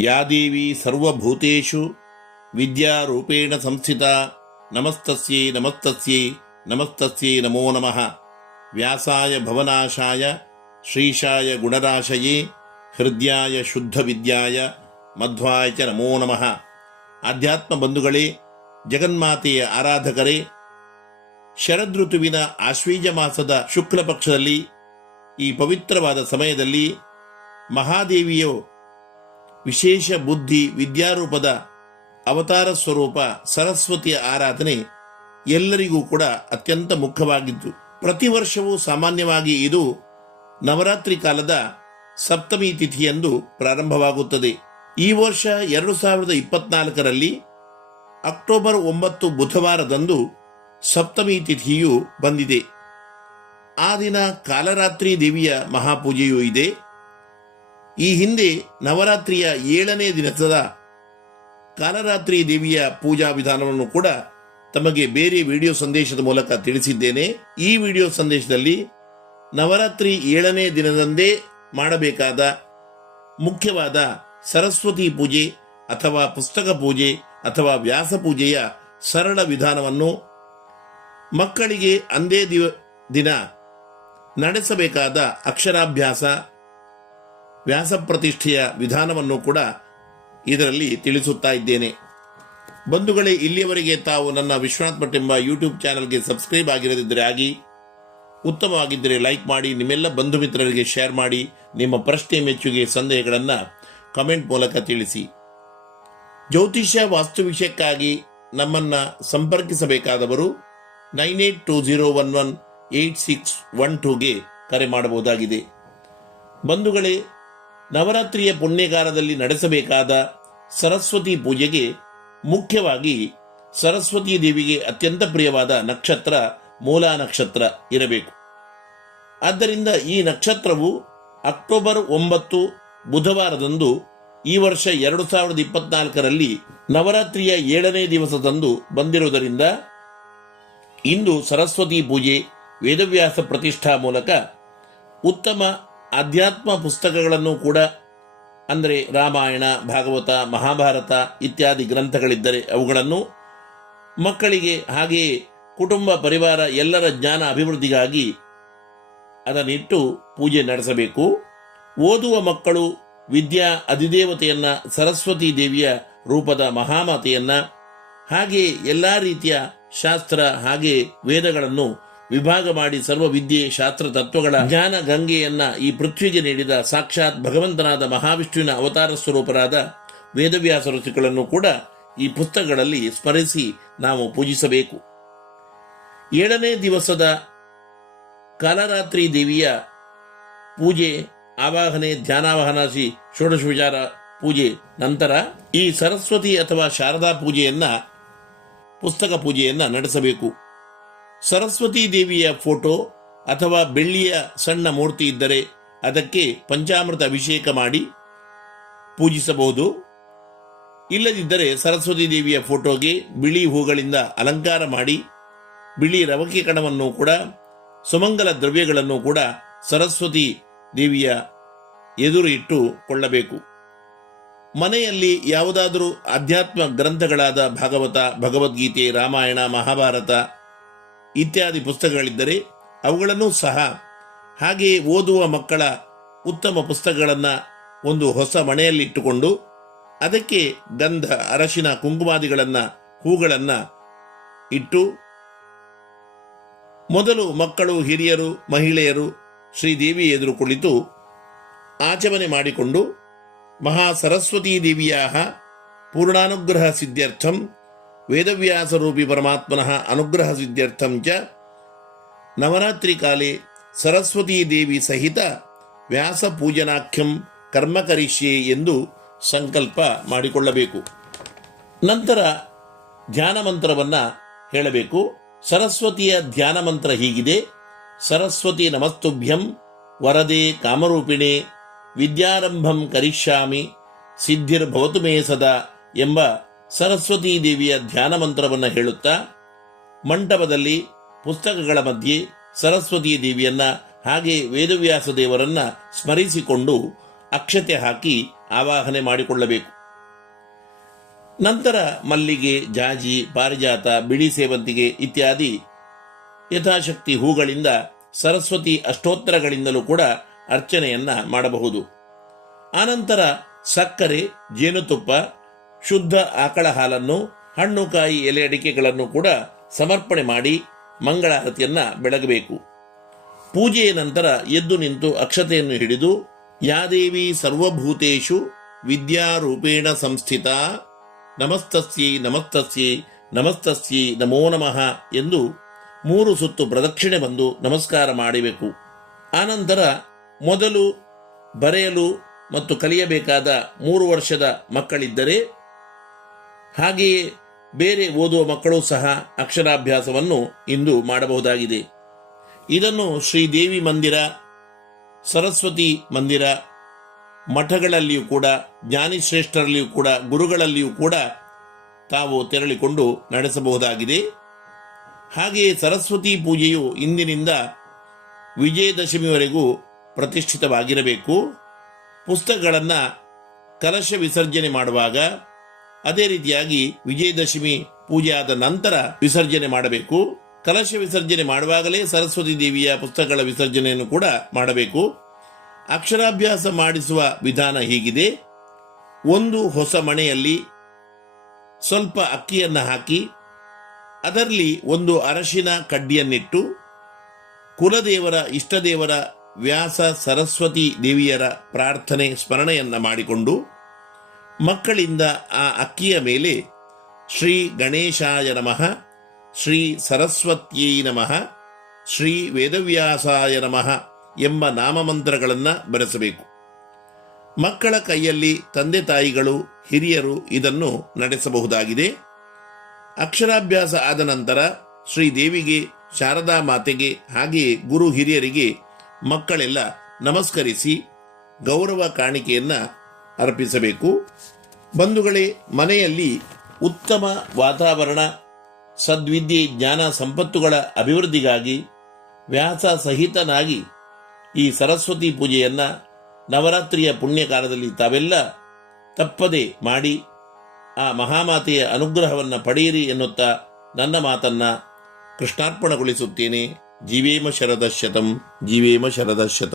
ಯಾ ದೇವಿ ಸರ್ವಭೂತೇಷು ವಿದ್ಯಾರೂಪೇಣ ಸಂಸ್ಥಿತ ನಮಸ್ತಸ್ಯೈ ನಮಸ್ತಸ್ಯೈ ನಮಸ್ತಸ್ಯೈ ನಮೋ ನಮಃ. ವ್ಯಾಸಾಯ ಭವನಾಶಾಯ ಶ್ರೀಶಾಯ ಗುಣರಾಶಯೇ ಹೃದಯಾಯ ಶುದ್ಧ ವಿದ್ಯಾಯ ಮಧ್ವಾಯ ಚ ನಮೋ ನಮಃ. ಆಧ್ಯಾತ್ಮ ಬಂಧುಗಳೇ, ಜಗನ್ಮಾತೆಯ ಆರಾಧಕರೇ ಶರದೃತುವಿನ ಆಶ್ವೀಜ ಮಾಸದ ಶುಕ್ಲ ಪಕ್ಷದಲ್ಲಿ ಈ ಪವಿತ್ರವಾದ ಸಮಯದಲ್ಲಿ ಮಹಾದೇವಿಯು ವಿಶೇಷ ಬುದ್ಧಿ ವಿದ್ಯಾರೂಪದ ಅವತಾರ ಸ್ವರೂಪ ಸರಸ್ವತಿಯ ಆರಾಧನೆ ಎಲ್ಲರಿಗೂ ಕೂಡ ಅತ್ಯಂತ ಮುಖ್ಯವಾಗಿದ್ದು, ಪ್ರತಿ ವರ್ಷವೂ ಸಾಮಾನ್ಯವಾಗಿ ಇದು ನವರಾತ್ರಿ ಕಾಲದ ಸಪ್ತಮಿ ತಿಥಿಯಂದು ಪ್ರಾರಂಭವಾಗುತ್ತದೆ. ಈ ವರ್ಷ ಎರಡು ಸಾವಿರದ ಇಪ್ಪತ್ನಾಲ್ಕರಲ್ಲಿ ಅಕ್ಟೋಬರ್ ಒಂಬತ್ತು ಬುಧವಾರದಂದು ಸಪ್ತಮಿ ತಿಥಿಯು ಬಂದಿದೆ. ಆ ದಿನ ಕಾಲರಾತ್ರಿ ದೇವಿಯ ಮಹಾಪೂಜೆಯೂ ಇದೆ. ಈ ಹಿಂದೆ ನವರಾತ್ರಿಯ ಏಳನೇ ದಿನದ ಕಾಲರಾತ್ರಿ ದೇವಿಯ ಪೂಜಾ ವಿಧಾನವನ್ನು ಕೂಡ ತಮಗೆ ಬೇರೆ ವಿಡಿಯೋ ಸಂದೇಶದ ಮೂಲಕ ತಿಳಿಸಿದ್ದೇನೆ. ಈ ವಿಡಿಯೋ ಸಂದೇಶದಲ್ಲಿ ನವರಾತ್ರಿ ಏಳನೇ ದಿನದಂದೇ ಮಾಡಬೇಕಾದ ಮುಖ್ಯವಾದ ಸರಸ್ವತಿ ಪೂಜೆ ಅಥವಾ ಪುಸ್ತಕ ಪೂಜೆ ಅಥವಾ ವ್ಯಾಸ ಪೂಜೆಯ ಸರಳ ವಿಧಾನವನ್ನು ಮಕ್ಕಳಿಗೆ ಅಂದೇ ದಿನ ನಡೆಸಬೇಕಾದ ಅಕ್ಷರಾಭ್ಯಾಸ ವ್ಯಾಸ ಪ್ರತಿಷ್ಠೆಯ ವಿಧಾನವನ್ನು ಕೂಡ ಇದರಲ್ಲಿ ತಿಳಿಸುತ್ತಾ ಇದ್ದೇನೆ. ಬಂಧುಗಳೇ, ಇಲ್ಲಿಯವರೆಗೆ ತಾವು ನನ್ನ ವಿಶ್ವನಾಥ್ ಭಟ್ ಎಂಬ ಯೂಟ್ಯೂಬ್ ಚಾನಲ್ಗೆ ಸಬ್ಸ್ಕ್ರೈಬ್ ಆಗಿರದಿದ್ದರೆ ಆಗಿ, ಉತ್ತಮವಾಗಿದ್ದರೆ ಲೈಕ್ ಮಾಡಿ, ನಿಮ್ಮೆಲ್ಲ ಬಂಧು ಮಿತ್ರರಿಗೆ ಶೇರ್ ಮಾಡಿ, ನಿಮ್ಮ ಪ್ರಶ್ನೆ ಮೆಚ್ಚುಗೆ ಸಂದೇಹಗಳನ್ನು ಕಮೆಂಟ್ ಮೂಲಕ ತಿಳಿಸಿ. ಜ್ಯೋತಿಷ್ಯ ವಾಸ್ತು ವಿಷಯಕ್ಕಾಗಿ ನಮ್ಮನ್ನು ಸಂಪರ್ಕಿಸಬೇಕಾದವರು nine eight two zero one one eight six one ಟೂಗೆ ಕರೆ ಮಾಡಬಹುದಾಗಿದೆ. ಬಂಧುಗಳೇ ನವರಾತ್ರಿಯ ಪುಣ್ಯಕಾಲದಲ್ಲಿ ನಡೆಸಬೇಕಾದ ಸರಸ್ವತಿ ಪೂಜೆಗೆ ಮುಖ್ಯವಾಗಿ ಸರಸ್ವತಿ ದೇವಿಗೆ ಅತ್ಯಂತ ಪ್ರಿಯವಾದ ನಕ್ಷತ್ರ ಮೂಲ ನಕ್ಷತ್ರ ಇರಬೇಕು. ಆದ್ದರಿಂದ ಈ ನಕ್ಷತ್ರವು ಅಕ್ಟೋಬರ್ ಒಂಬತ್ತು ಬುಧವಾರದಂದು ಈ ವರ್ಷ ಎರಡು ಸಾವಿರದ ಇಪ್ಪತ್ನಾಲ್ಕರಲ್ಲಿ ನವರಾತ್ರಿಯ ಏಳನೇ ದಿವಸದಂದು ಬಂದಿರುವುದರಿಂದ ಇಂದು ಸರಸ್ವತಿ ಪೂಜೆ ವೇದವ್ಯಾಸ ಪ್ರತಿಷ್ಠಾ ಮೂಲಕ ಉತ್ತಮ ಅಧ್ಯಾತ್ಮ ಪುಸ್ತಕಗಳನ್ನು ಕೂಡ, ಅಂದರೆ ರಾಮಾಯಣ, ಭಾಗವತ, ಮಹಾಭಾರತ ಇತ್ಯಾದಿ ಗ್ರಂಥಗಳಿದ್ದರೆ ಅವುಗಳನ್ನು ಮಕ್ಕಳಿಗೆ ಹಾಗೆಯೇ ಕುಟುಂಬ ಪರಿವಾರ ಎಲ್ಲರ ಜ್ಞಾನ ಅಭಿವೃದ್ಧಿಗಾಗಿ ಅದನ್ನಿಟ್ಟು ಪೂಜೆ ನಡೆಸಬೇಕು. ಓದುವ ಮಕ್ಕಳು ವಿದ್ಯಾ ಅಧಿದೇವತೆಯನ್ನು, ಸರಸ್ವತಿ ದೇವಿಯ ರೂಪದ ಮಹಾಮಾತೆಯನ್ನು ಹಾಗೆ ಎಲ್ಲ ರೀತಿಯ ಶಾಸ್ತ್ರ ಹಾಗೆ ವೇದಗಳನ್ನು ವಿಭಾಗ ಮಾಡಿ ಸರ್ವ ವಿದ್ಯೆ ಶಾಸ್ತ್ರ ತತ್ವಗಳ ಜ್ಞಾನ ಗಂಗೆಯನ್ನ ಈ ಪೃಥ್ವಿಗೆ ನೀಡಿದ ಸಾಕ್ಷಾತ್ ಭಗವಂತನಾದ ಮಹಾವಿಷ್ಣುವಿನ ಅವತಾರ ಸ್ವರೂಪರಾದ ವೇದವ್ಯಾಸ ಋಷಿಗಳನ್ನು ಕೂಡ ಈ ಪುಸ್ತಕಗಳಲ್ಲಿ ಸ್ಮರಿಸಿ ನಾವು ಪೂಜಿಸಬೇಕು. ಏಳನೇ ದಿವಸದ ಕಾಲರಾತ್ರಿ ದೇವಿಯ ಪೂಜೆ, ಆವಾಹನೆ ಧ್ಯಾನಾವಾಹನಾಸಿ ಷೋಡಶ ವಿಚಾರ ಪೂಜೆ ನಂತರ ಈ ಸರಸ್ವತಿ ಅಥವಾ ಶಾರದಾ ಪೂಜೆಯನ್ನ, ಪುಸ್ತಕ ಪೂಜೆಯನ್ನ ನಡೆಸಬೇಕು. ಸರಸ್ವತಿ ದೇವಿಯ ಫೋಟೋ ಅಥವಾ ಬೆಳ್ಳಿಯ ಸಣ್ಣ ಮೂರ್ತಿ ಇದ್ದರೆ ಅದಕ್ಕೆ ಪಂಚಾಮೃತ ಅಭಿಷೇಕ ಮಾಡಿ ಪೂಜಿಸಬಹುದು. ಇಲ್ಲದಿದ್ದರೆ ಸರಸ್ವತಿ ದೇವಿಯ ಫೋಟೋಗೆ ಬಿಳಿ ಹೂಗಳಿಂದ ಅಲಂಕಾರ ಮಾಡಿ, ಬಿಳಿ ರವಕೆ ಕಣವನ್ನು ಕೂಡ, ಸುಮಂಗಲ ದ್ರವ್ಯಗಳನ್ನು ಕೂಡ ಸರಸ್ವತಿ ದೇವಿಯ ಎದುರು ಇಟ್ಟು ಕೊಳ್ಳಬೇಕು. ಮನೆಯಲ್ಲಿ ಯಾವುದಾದರೂ ಆಧ್ಯಾತ್ಮ ಗ್ರಂಥಗಳಾದ ಭಾಗವತ, ಭಗವದ್ಗೀತೆ, ರಾಮಾಯಣ, ಮಹಾಭಾರತ ಇತ್ಯಾದಿ ಪುಸ್ತಕಗಳಿದ್ದರೆ ಅವುಗಳನ್ನು ಸಹ ಹಾಗೆಯೇ ಓದುವ ಮಕ್ಕಳ ಉತ್ತಮ ಪುಸ್ತಕಗಳನ್ನು ಒಂದು ಹೊಸ ಮನೆಯಲ್ಲಿಟ್ಟುಕೊಂಡು ಅದಕ್ಕೆ ಗಂಧ, ಅರಶಿನ, ಕುಂಕುಮಾದಿಗಳನ್ನು, ಹೂಗಳನ್ನು ಇಟ್ಟು ಮೊದಲು ಮಕ್ಕಳು, ಹಿರಿಯರು, ಮಹಿಳೆಯರು, ಶ್ರೀದೇವಿ ಎದುರು ಕುಳಿತು ಆಚಮನೆ ಮಾಡಿಕೊಂಡು ಮಹಾ ಸರಸ್ವತೀ ದೇವಿಯ ಪೂರ್ಣಾನುಗ್ರಹ ಸಿದ್ಧ್ಯರ್ಥಂ ವೇದವ್ಯಾಸರೂಪಿ ಪರಮಾತ್ಮನಃ ಅನುಗ್ರಹ ಸಿದ್ಧ್ಯರ್ಥಂ ಚ. ನವರಾತ್ರಿ ಕಾಲೇ ಸರಸ್ವತೀ ದೇವಿ ಸಹಿತ ವ್ಯಾಸ ಪೂಜನಾಖ್ಯಂ ಕರ್ಮ ಕರಿಷ್ಯೆ ಎಂದು ಸಂಕಲ್ಪ ಮಾಡಿಕೊಳ್ಳಬೇಕು. ನಂತರ ಧ್ಯಾನ ಮಂತ್ರವನ್ನು ಹೇಳಬೇಕು. ಸರಸ್ವತಿಯ ಧ್ಯಾನ ಮಂತ್ರ ಹೀಗಿದೆ. ಸರಸ್ವತಿ ನಮಸ್ತುಭ್ಯಂ, ವರದೆ ಕಾಮರೂಪಿಣೆ, ವಿದ್ಯಾರಂಭಂ ಕರಿಷ್ಯಾಮಿ, ಸಿದ್ಧಿರ್ಭವತು ಮೇ ಸದಾ ಎಂಬ ಸರಸ್ವತೀ ದೇವಿಯ ಧ್ಯಾನ ಮಂತ್ರವನ್ನು ಹೇಳುತ್ತಾ, ಮಂಟಪದಲ್ಲಿ ಪುಸ್ತಕಗಳ ಮಧ್ಯೆ ಸರಸ್ವತೀ ದೇವಿಯನ್ನ ಹಾಗೆ ವೇದವ್ಯಾಸ ದೇವರನ್ನ ಸ್ಮರಿಸಿಕೊಂಡು ಅಕ್ಷತೆ ಹಾಕಿ ಆವಾಹನೆ ಮಾಡಿಕೊಳ್ಳಬೇಕು. ನಂತರ ಮಲ್ಲಿಗೆ, ಜಾಜಿ, ಪಾರಿಜಾತ, ಬಿಳಿ ಸೇವಂತಿಗೆ ಇತ್ಯಾದಿ ಯಥಾಶಕ್ತಿ ಹೂಗಳಿಂದ ಸರಸ್ವತಿ ಅಷ್ಟೋತ್ತರಗಳಿಂದಲೂ ಕೂಡ ಅರ್ಚನೆಯನ್ನ ಮಾಡಬಹುದು. ಆನಂತರ ಸಕ್ಕರೆ, ಜೇನುತುಪ್ಪ ಶುದ್ಧ ಆಕಳ ಹಾಲನ್ನು, ಹಣ್ಣು ಕಾಯಿ ಎಲೆ ಅಡಿಕೆಗಳನ್ನು ಕೂಡ ಸಮರ್ಪಣೆ ಮಾಡಿ ಮಂಗಳಾರತಿಯನ್ನ ಬೆಳಗಬೇಕು. ಪೂಜೆಯ ನಂತರ ಎದ್ದು ನಿಂತು ಅಕ್ಷತೆಯನ್ನು ಹಿಡಿದು ಯಾದೇವಿ ಸರ್ವಭೂತೇಶು ವಿದ್ಯಾರೂಪೇಣ ಸಂಸ್ಥಿತ, ನಮಸ್ತಸ್ಯೈ ನಮಸ್ತಸ್ಯೈ ನಮಸ್ತಸ್ಯೈ ನಮೋ ನಮಃ ಎಂದು ಮೂರು ಸುತ್ತು ಪ್ರದಕ್ಷಿಣೆ ಬಂದು ನಮಸ್ಕಾರ ಮಾಡಬೇಕು. ಆನಂತರ ಮೊದಲು ಬರೆಯಲು ಮತ್ತು ಕಲಿಯಬೇಕಾದ ಮೂರು ವರ್ಷದ ಮಕ್ಕಳಿದ್ದರೆ ಹಾಗೆಯೇ ಬೇರೆ ಓದುವ ಮಕ್ಕಳು ಸಹ ಅಕ್ಷರಾಭ್ಯಾಸವನ್ನು ಇಂದು ಮಾಡಬಹುದಾಗಿದೆ. ಇದನ್ನು ಶ್ರೀದೇವಿ ಮಂದಿರ, ಸರಸ್ವತಿ ಮಂದಿರ, ಮಠಗಳಲ್ಲಿಯೂ ಕೂಡ, ಜ್ಞಾನಿಶ್ರೇಷ್ಠರಲ್ಲಿಯೂ ಕೂಡ, ಗುರುಗಳಲ್ಲಿಯೂ ಕೂಡ ತಾವು ತೆರಳಿಕೊಂಡು ನಡೆಸಬಹುದಾಗಿದೆ. ಹಾಗೆಯೇ ಸರಸ್ವತಿ ಪೂಜೆಯು ಇಂದಿನಿಂದ ವಿಜಯದಶಮಿವರೆಗೂ ಪ್ರತಿಷ್ಠಿತವಾಗಿರಬೇಕು. ಪುಸ್ತಕಗಳನ್ನು ಕಲಶ ವಿಸರ್ಜನೆ ಮಾಡುವಾಗ ಅದೇ ರೀತಿಯಾಗಿ ವಿಜಯದಶಮಿ ಪೂಜೆ ಆದ ನಂತರ ವಿಸರ್ಜನೆ ಮಾಡಬೇಕು. ಕಲಶ ವಿಸರ್ಜನೆ ಮಾಡುವಾಗಲೇ ಸರಸ್ವತಿ ದೇವಿಯ ಪುಸ್ತಕಗಳ ವಿಸರ್ಜನೆಯನ್ನು ಕೂಡ ಮಾಡಬೇಕು. ಅಕ್ಷರಾಭ್ಯಾಸ ಮಾಡಿಸುವ ವಿಧಾನ ಹೀಗಿದೆ. ಒಂದು ಹೊಸ ಮಣೆಯಲ್ಲಿ ಸ್ವಲ್ಪ ಅಕ್ಕಿಯನ್ನು ಹಾಕಿ, ಅದರಲ್ಲಿ ಒಂದು ಅರಶಿನ ಕಡ್ಡಿಯನ್ನಿಟ್ಟು, ಕುಲದೇವರ, ಇಷ್ಟದೇವರ, ವ್ಯಾಸ, ಸರಸ್ವತಿ ದೇವಿಯರ ಪ್ರಾರ್ಥನೆ, ಸ್ಮರಣೆಯನ್ನು ಮಾಡಿಕೊಂಡು ಮಕ್ಕಳಿಂದ ಆ ಅಕ್ಕಿಯ ಮೇಲೆ ಶ್ರೀ ಗಣೇಶಾಯ ನಮಃ, ಶ್ರೀ ಸರಸ್ವತ್ಯೈ ನಮಃ, ಶ್ರೀ ವೇದವ್ಯಾಸಾಯ ನಮಃ ಎಂಬ ನಾಮಮಂತ್ರಗಳನ್ನು ಬರೆಸಬೇಕು. ಮಕ್ಕಳ ಕೈಯಲ್ಲಿ ತಂದೆ ತಾಯಿಗಳು, ಹಿರಿಯರು ಇದನ್ನು ನಡೆಸಬಹುದಾಗಿದೆ. ಅಕ್ಷರಾಭ್ಯಾಸ ಆದ ನಂತರ ಶ್ರೀ ದೇವಿಗೆ, ಶಾರದಾ ಮಾತೆಗೆ ಹಾಗೆಯೇ ಗುರು ಹಿರಿಯರಿಗೆ ಮಕ್ಕಳೆಲ್ಲ ನಮಸ್ಕರಿಸಿ ಗೌರವ ಕಾಣಿಕೆಯನ್ನ ಅರ್ಪಿಸಬೇಕು. ಬಂಧುಗಳೇ, ಮನೆಯಲ್ಲಿ ಉತ್ತಮ ವಾತಾವರಣ, ಸದ್ವಿದ್ಯೆ, ಜ್ಞಾನ, ಸಂಪತ್ತುಗಳ ಅಭಿವೃದ್ಧಿಗಾಗಿ ವ್ಯಾಸ ಸಹಿತನಾಗಿ ಈ ಸರಸ್ವತಿ ಪೂಜೆಯನ್ನ ನವರಾತ್ರಿಯ ಪುಣ್ಯಕಾಲದಲ್ಲಿ ತಾವೆಲ್ಲ ತಪ್ಪದೆ ಮಾಡಿ ಆ ಮಹಾಮಾತೆಯ ಅನುಗ್ರಹವನ್ನು ಪಡೆಯಿರಿ ಎನ್ನುತ್ತಾ ನನ್ನ ಮಾತನ್ನ ಕೃಷ್ಣಾರ್ಪಣಗೊಳಿಸುತ್ತೇನೆ. ಜೀವೇಮ ಶರದಶತಂ ಜೀವೇಮ ಶರದಶತಂ.